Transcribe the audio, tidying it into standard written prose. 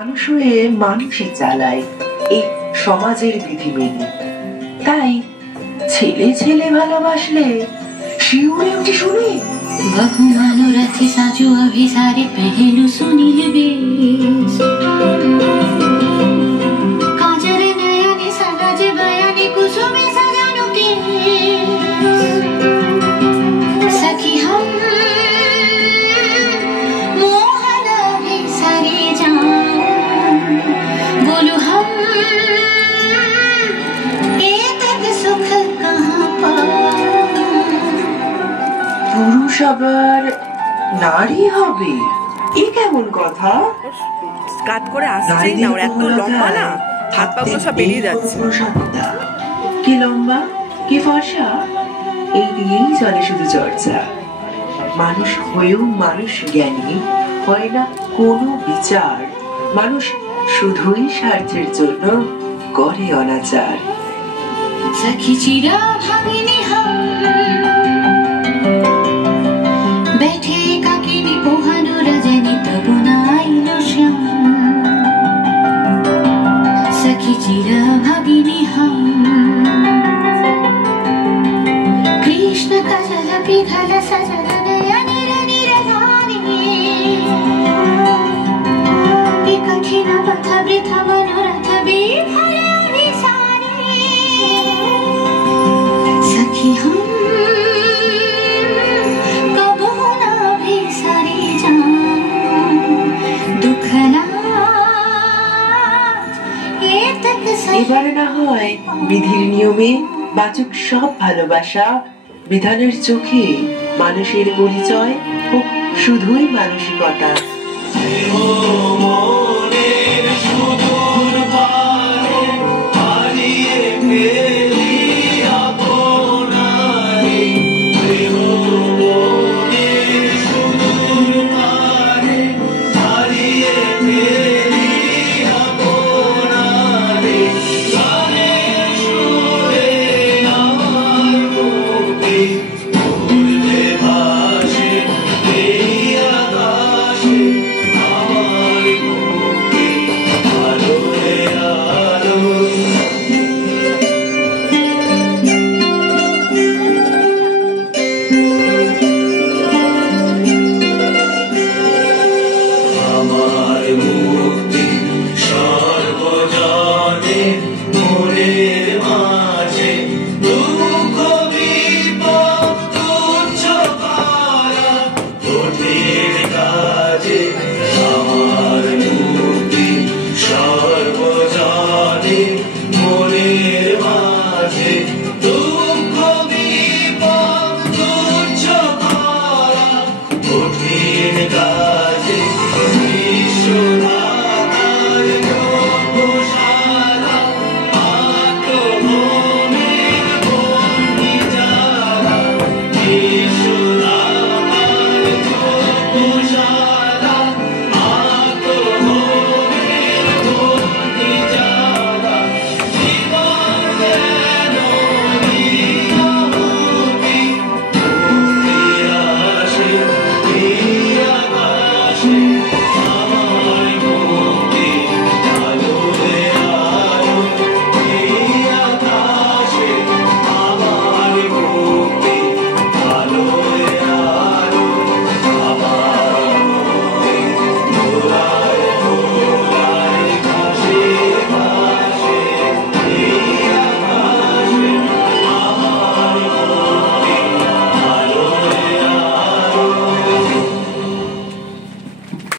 মানুষ হয়ে মানুষই চালায় এই সমাজের বিধি মেনে। তাই ছেলে ছেলে ভালোবাসলে শিউরে উঠে শুনে बहु मनोरथ साजो अभिसारे पहलू सुनील बेश काजर नयने सनज बयाने कुसुमे सजानो केश सखी हम मोहन अभिसारे जान बोलो हम ये तक सुख कहाँ पाए। পুরুষ আবার নারী হবে, এ কেমন কথা? কাট করে আসছেই না, ওর এত লম্বা না, হাত পা গুলো সব বেরিয়ে যাচ্ছে। কি লম্বা কি ফর্সা, এই দিয়েই চলে শুধু চর্চা। মানুষ হয়েও মানুষ জ্ঞানী হয় না কোনো বিচার, মানুষ শুধুই স্বার্থের জন্য করে অনাচার। सखी चिरा भागिनी हम बैठे काकिनी पोहानो रजनी तब नाइलो श्याम सखी चिरा भागिनी हम कृष्ण काजल पिघल सजल नयनी रनि रधानी कठिन पथ वृथा मनोरथ विफल अभिसारी सखी हम कबो ना बिसरी जान दुखला ये तक এবারে না হয় বিধির নিয়মে বাচক সব ভালোবাসা, বিধানের চোখে মানুষের পরিচয় হোক শুধুই মানসিকতা।